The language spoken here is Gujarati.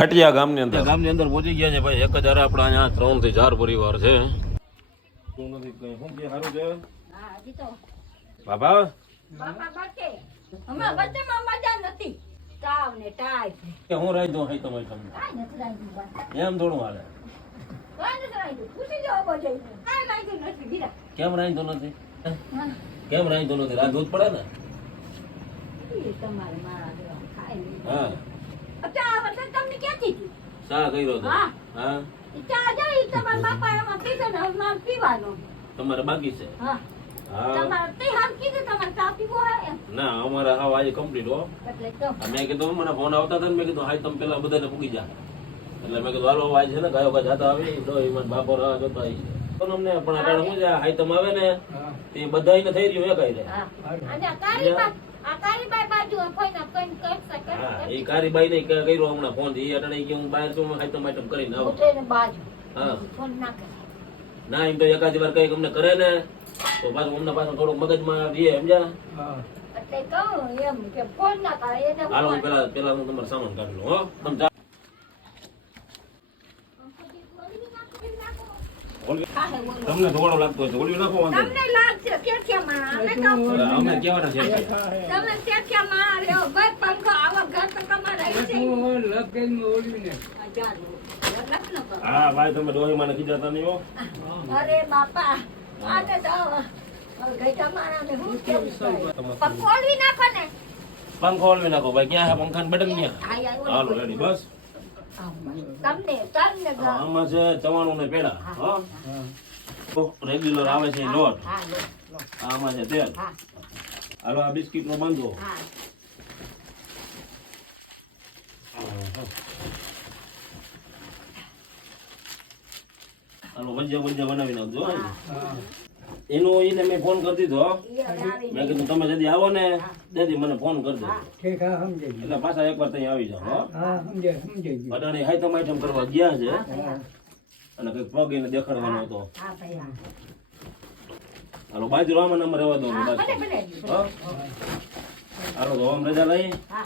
ખટિયા ગામની અંદર. ગામની અંદર પહોંચી ગયા છે ભાઈ. એક જ હારે આપણા અહીંયા ત્રણથી ચાર પરિવાર છે. શું નથી શું કે સારું છે? હા, હજી તો. બાબા હું રહી દઉં હાઈ તમે તમને. એમ થોડું હાલે. કેમ રાંધતો નથી? કેમ રાંધતો નથી? રાંધવું જ પડે ને. તમારે. હા અત્યારે આ વખતે તમને ક્યાંથી શા કર્યો તો? હા. ચા જાય, તમારા બાપા એમાં પીધો ને હવે મારે પીવાનો. તમારે બાકી છે? હા. હા. તમારે તે હાલ કીધું તમારે ચા પીવો હોય એમ. ના અમારે હા આજે કમ્પ્લીટ હો. મેં કીધું મને ફોન આવતા હતા ને મેં કીધું હાઈ તમે પેલા બધાને પૂગી જા. એટલે મેં કીધું હાલો આજે છે ને ગાયો કા જાતા આવે. તો એમાં બાપો રાહ જોતા આવી તો અમને પણ અટાણે શું છે હાઈ તમે આવે ને તે બધાયને થઈ રહ્યું કોઈને કંઈ હા. એ કારીબાઈ ને કર્યો હમણાં ફોન. એ અટાણે કે હું બહાર છું આઈટમ આઈટમ કરીને આવું. હા. ફોન ના કરે. ના એમ તો એકાદ વાર કંઈક અમને કરે ને તો પાછું અમને પાછું થોડું મગજમાં રહીએ સમજ્યા? એટલે કહું એમ કે ફોન ના કરે એને હાલો પેલા પેલા હું તમારો સામાન કાઢી લઉં હો. તમે તમને ધોળો લાગતો હોય તો નાખો વાંધો તમને લાગશે કેઠિયામાં. અમે તો અમે કેવાના છે તમે કેઠિયામાં રહ્યો. ભાઈ પંખો આવો ઘર તો તમારે છે. હું લગન લગ્ન ને હા ભાઈ તમે ડોહીમાં નથી જતા નહીં હો. અરે બાપા આને તો હું કેવું નાખો ને. પંખો ઓલવી નાખો ભાઈ ક્યાં છે પંખા બટન ક્યાં? હાલો રેડી બસ. તમને તમને આમાં છે ચવાણું ને પેડા હા. રેગ્યુલર આવે છે લોટ. આમાં છે તેલ. હા. હાલો આ બિસ્કિટ નો બાંધો. હાલો ભજીયા ભજીયા બનાવી નાખજો હો. એનો એને મેં ફોન કરી દીધો. મેં કીધું તમે જલ્દી આવો ને દેદી મને ફોન કરજો. હા. ઠીક હા સમજાઈ એટલે પાછા એકવાર ત્યાં આવી જાઓ હો. હા સમજાય સમજાઈ ગયું. અટાણે હાઈટમ આઈટમ કરવા ગયા છે. અને કંઈક પગ એને દેખાડવાનો હતો. હા ભાઈ હા. હાલો બાજુ રામા નંબર રહેવા દો. હો? હાલો તો આમ રજા લઈ. હા.